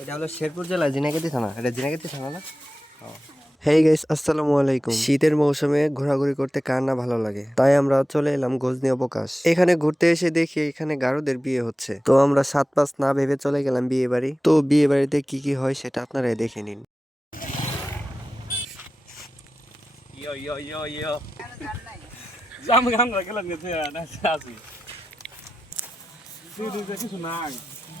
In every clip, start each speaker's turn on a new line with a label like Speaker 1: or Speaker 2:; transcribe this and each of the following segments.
Speaker 1: এটা হলো শেরপুর জেলা জিনাকেতি থানা। এটা জিনাকেতি থানা না? হেই গাইস আসসালামু আলাইকুম। শীতের মৌসুমে ঘোরাঘুরি করতে কার না ভালো লাগে? তাই আমরা চলে এলাম গজনি অবকাশ। এখানে ঘুরতে এসে দেখি এখানে গারোদের বিয়ে হচ্ছে। তো আমরা সাত পাঁচ না ভেবে চলে গেলাম বিয়ে বাড়ি। তো বিয়ে বাড়িতে কি কি হয় সেটা আপনারাই দেখে নিন.
Speaker 2: Jam kan ra kala ngete na তুই দুই কিছু নাই।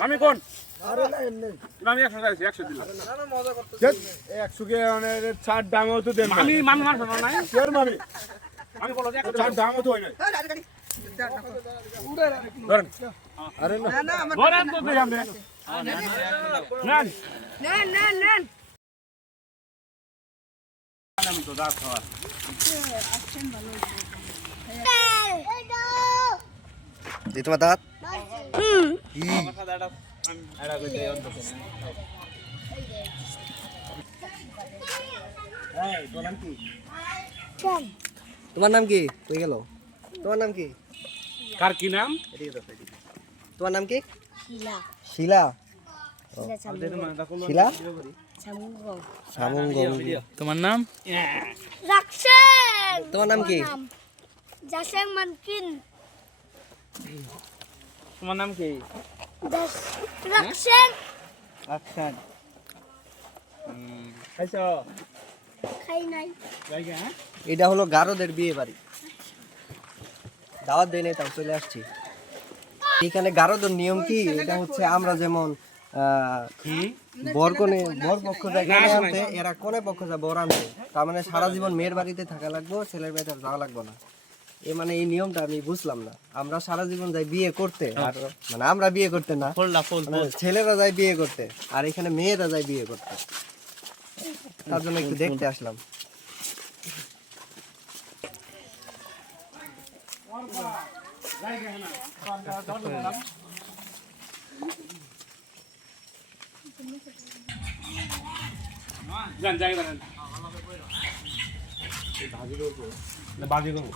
Speaker 2: মামি কোন? মামি একশো চাইছি একশো দিলাম।
Speaker 3: চার তো দেন
Speaker 2: মামি মামি আমি বলো
Speaker 3: চার ডাঙও তো হয় নাই।
Speaker 2: ধরেন। ধরেন তো দেই আমরা। নেন। আমি তো দাঁত?
Speaker 1: দাঁত তোমার নাম কি? কই গেল? তোমার নাম কি?
Speaker 2: কার কি নাম?
Speaker 1: তোমার নাম কি?
Speaker 4: শিলা।
Speaker 1: শিলা?
Speaker 2: তোমার নাম?
Speaker 1: তোমার নাম কি?
Speaker 4: জাসেং মানকিন।
Speaker 2: তোমার নাম কি? আচ্ছা খাইছো?
Speaker 4: খাই নাই।
Speaker 2: জায়গা হ্যাঁ?
Speaker 1: এটা হলো গারোদের বিয়ে বাড়ি। দাওয়াত দেয় নাই তাও চলে আসছি। এখানে গারোদের নিয়ম কি? এটা হচ্ছে আমরা যেমন আহ, বর বর পক্ষ যায় আনতে এরা কোনে পক্ষ যায় বর আনতে। তার মানে সারা জীবন মেয়ের বাড়িতে থাকা লাগবো ছেলের বাড়িতে যাওয়া লাগবো না। এ মানে এই নিয়মটা আমি বুঝলাম না। আমরা সারা জীবন যাই বিয়ে করতে আর মানে আমরা বিয়ে করতে না। মানে ছেলেরা যায় বিয়ে করতে আর এখানে মেয়েরা যায় বিয়ে করতে। তার জন্য একটু দেখতে আসলাম।
Speaker 2: যান জায়গা 这八级豆，
Speaker 5: 那八级豆腐。